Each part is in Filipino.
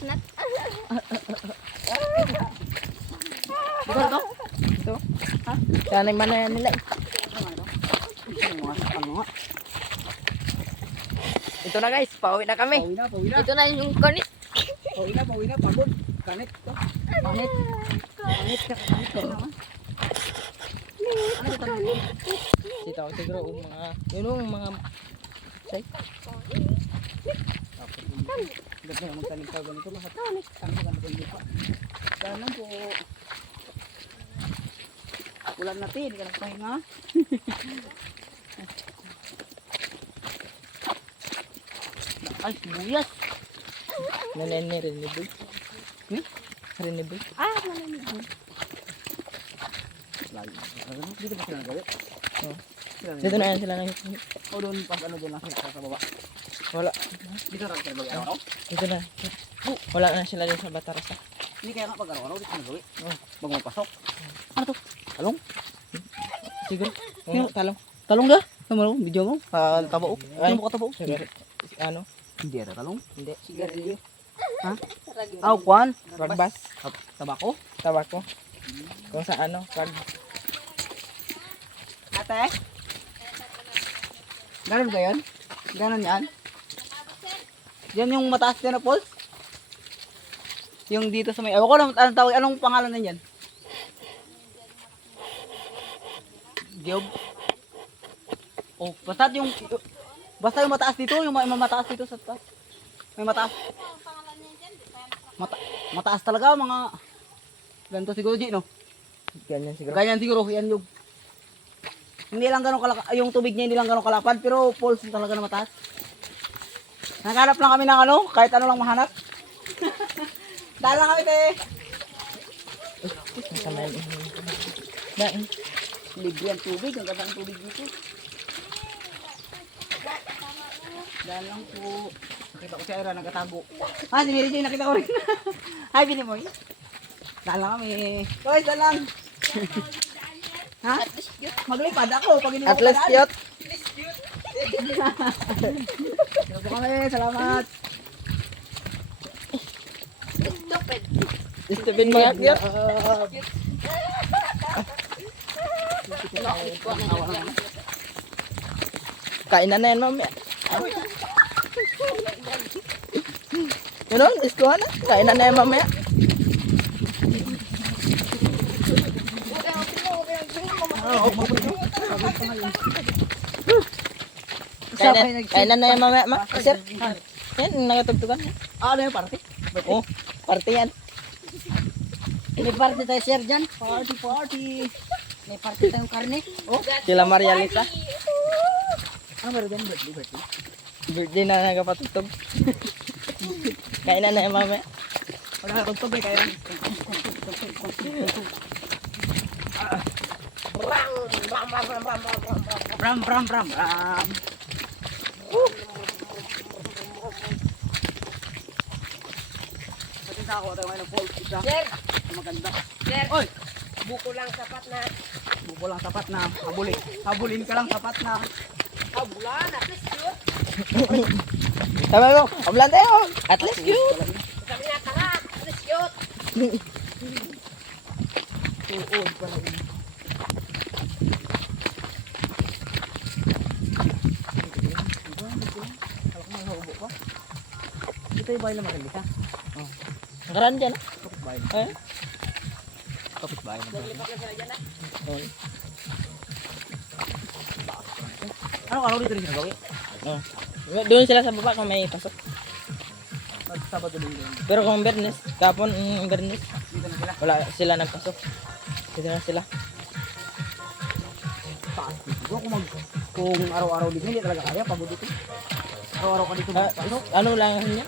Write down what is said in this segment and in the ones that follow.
chestnut. Ito. Ha? Sanay man na nila. Ito na guys, pauwi na kami. Pauwi na. Ito na yung kanit. Pauwi na, pagod. Kanit to. Kanit. Kanit ka naman. Sitaw siguro mga yun yung mga say. Dapat na magtanim ka ganito lahat. Ano ka ganito pa. Dahil lang po. Ulan natin, hindi ka nagpahinga. Ay, buyas. Nanene rin ni Boy. Rin ni Boy. Dito ba sila nagawin? Oh. Dito na yan sila na. O doon pag ano doon lang sa baba. Wala. Dito na sila gawin araw-araw? Dito na. Wala na sila din sa Batarasa. Hindi kaya nga pag araw-araw dito na gawin. Oh. Bago magpasok. Ano to? Talong? Siguro. Oo, talong. Talong ga? Tama mo, video mo? Tabo. Ay. Ano mo katabo? Ano? Hindi ada talong. Hindi. Sigarilyo. Ha? Aw, kwan? Ragbas. Tabako? Tabako. Kung sa ano, pag Ate? Ganon ba yan? Ganon yan? Yan yung mataas din na pulse? Yung dito sa may... Ewan ko lang, anong tawag, anong pangalan na yan? Diob? Oh, basta yung... Basta yung mataas dito, yung mataas dito sa taas. May mataas. Mataas talaga, mga... Ganito siguro, G, no? ganyan siguro. Ganyan siguro, yan yung... Hindi lang ganun kalapad, yung tubig niya hindi lang ganun kalapad, pero pulse talaga na mataas. Naghanap lang kami ng ano, kahit ano lang mahanap. Dahil lang kami, te. Masama yun. Dahil. Libre ang tubig, ang ganda ng tubig dito. Dahil lang po. Nakita ko si Ira, nagkatago. Ah, si Mary Jane, nakita ko rin. Hi, Binimoy. Dahil lang kami. Guys, dahil lang. Ha? Maglipad ako pag hindi mo At least cute. Dito po kami, salamat. Stupid. Stupid mga cute. Kain na yan, mami. Yun o, iskuha na. Kain na yan, mami. Kain na yan, mami. Sir, yan, nakatugtugan. Ah, ano yung party? Oh, party yan. May party tayo, sir, dyan. Party. May party tayong karne. Oh, Sila Maria Lisa. ano meron dyan? Birthday. Birthday na nagapatugtog. Kain na yan, mami. Wala ka tugtog eh, kaya. Bram. Pati sa ako, tayo ngayon ng falls isa. Sir, Maganda. sir. Oy! Buko lang sapat na. Buko lang sapat na. Habulin ka lang sapat na. Bulan, at least cute. Sabi mo, kablan tayo. At least cute. Sabi nga tanga, at least cute. Tuod pala yun. Kala ko mahubo pa. Ito yung bahay na maganda ka. Ngaran dyan. Kapit bahay. Eh? Kapit bahay na maganda. Oh. Ano araw dito rin sinagawi? Oh. Doon sila sa baba kung may pasok. Sabado din din. Pero kung Bernes, kapon Bernes, Dito na sila. wala sila nagpasok. Dito na sila. Taas dito. Kung araw-araw dito, hindi talaga kaya. Pagod dito. Araw-araw ka dito. Pasok. Ano lang niya?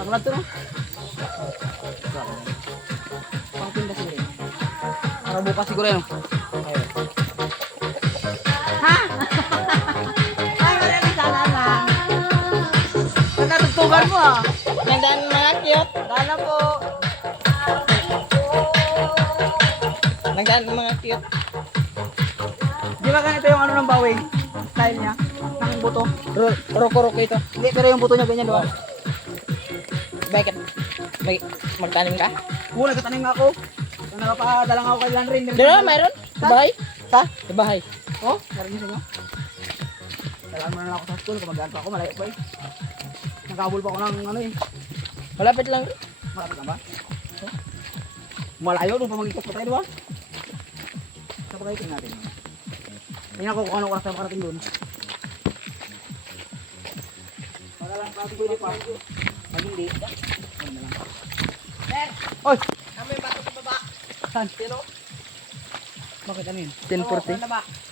Taglag to no? Pangtinda siguro yun. Araw bukas siguro yun. Ayun. Ay, wala rin sana lang. Natuttugan mo ah. Nandaan mga cute. Sana po. Nagdaan mga cute. Di ba ganito yung ano ng bawing? Style niya? Ng buto? Roko-roko ito. Hindi, pero yung buto niya ganyan, di ba? Bakit? Magtanim ka? Oo, nagtatanim nga ako. Nakapadala nga ako kay Landry. Dito, mayroon? Sa bahay? Sa? Sa bahay. Oh, narinig niyo? Dalaan mo na lang ako sa school. Kung mag-ano pa ako, malayo pa eh. Nagkabul pa ako ng ano eh. Malapit lang. Malapit na ba? Malayo, doon pa mag-ikot pa tayo, di ba? Sa pagkaitin natin. Tingnan ko kung anong oras tayo makarating doon. Para lang kasi pwede pa. Pag hindi. Ano na lang. Sir, Oy! kami bato sa baba. Saan? Sino? Bakit ano yun? 10:40. Ano ba?